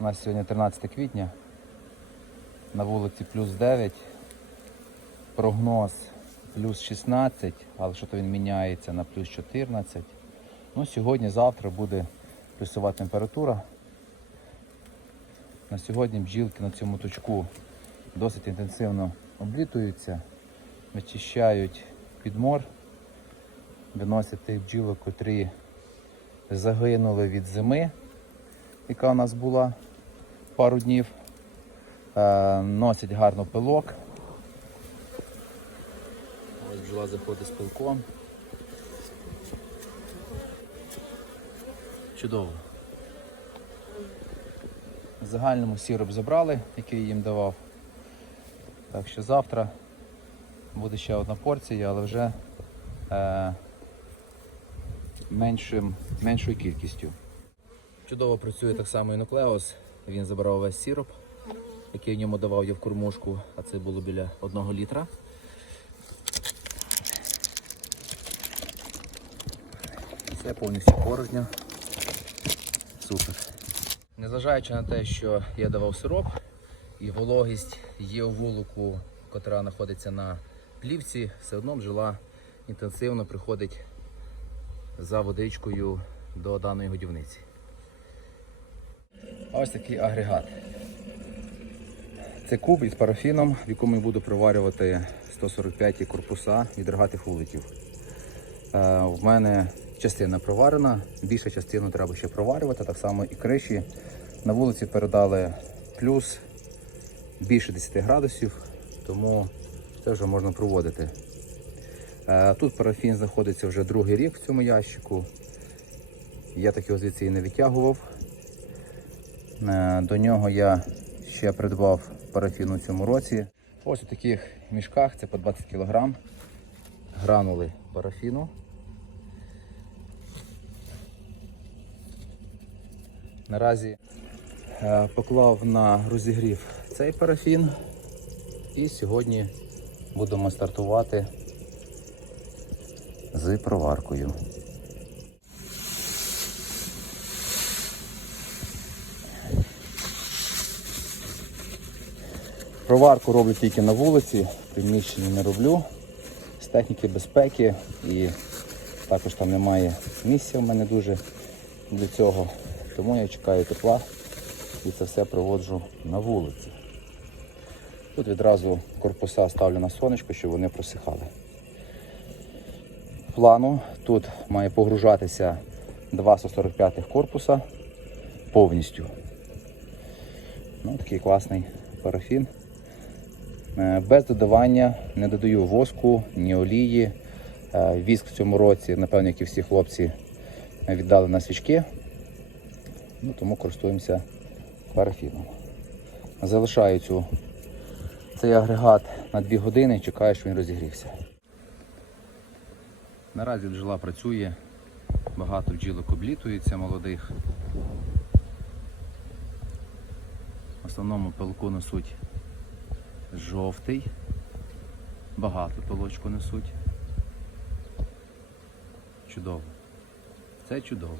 У нас сьогодні 13 квітня. На вулиці плюс 9. Прогноз плюс 16, але що то він міняється на плюс 14. Ну, сьогодні, завтра буде плюсова температура. На сьогодні бджілки на цьому точку досить інтенсивно облітуються, вичищають підмор, виносять тих бджілок, котрі загинули від зими, яка у нас була пару днів. Е, Носять гарно пилок. Ось бджола заходить з пилком. Чудово. В загальному сіроп забрали, який їм давав. Так що завтра буде ще одна порція, але вже е, меншим, меншою кількістю. Чудово працює так само і нуклеус. Він забрав весь сіроп, який я ньому давав я в кормушку, а це було біля одного літра. Все повністю порожньо. Супер. Незважаючи на те, що я давав сироп і вологість є у вулику, котра знаходиться на плівці, все одно бджола інтенсивно приходить за водичкою до даної годівниці. Ось такий агрегат. Це куб із парафіном, в якому я буду проварювати 145 корпуса від рогатих вуликів. Е, В мене частина проварена, більша частину треба ще проварювати, так само і криші. На вулиці передали плюс більше 10 градусів, тому це вже можна проводити. Е, Тут парафін знаходиться вже другий рік в цьому ящику. Я так його звідси і не витягував. Е, До нього я ще придбав парафін у цьому році. Ось у таких мішках, це по 20 кг, гранули парафіну. Наразі е, поклав на розігрів цей парафін і сьогодні будемо стартувати з проваркою. Проварку роблю тільки на вулиці, в приміщенні не роблю. З техніки безпеки і також там немає місця в мене дуже для цього. Тому я чекаю тепла і це все проводжу на вулиці. Тут відразу корпуса ставлю на сонечко, щоб вони просихали. Плану тут має погружатися два 145 корпуса повністю. Ну, такий класний парафін. Е, Без додавання не додаю воску, ні олії. Е, Віск в цьому році, напевно, як і всі хлопці, віддали на свічки. Ну, тому користуємося парафіном. Залишаю цю, цей агрегат на 2 години, чекаю, що він розігрівся. Наразі бджола працює, багато бджілок облітується молодих. В основному пилку несуть жовтий, багато толочку несуть. Чудово. Це чудово.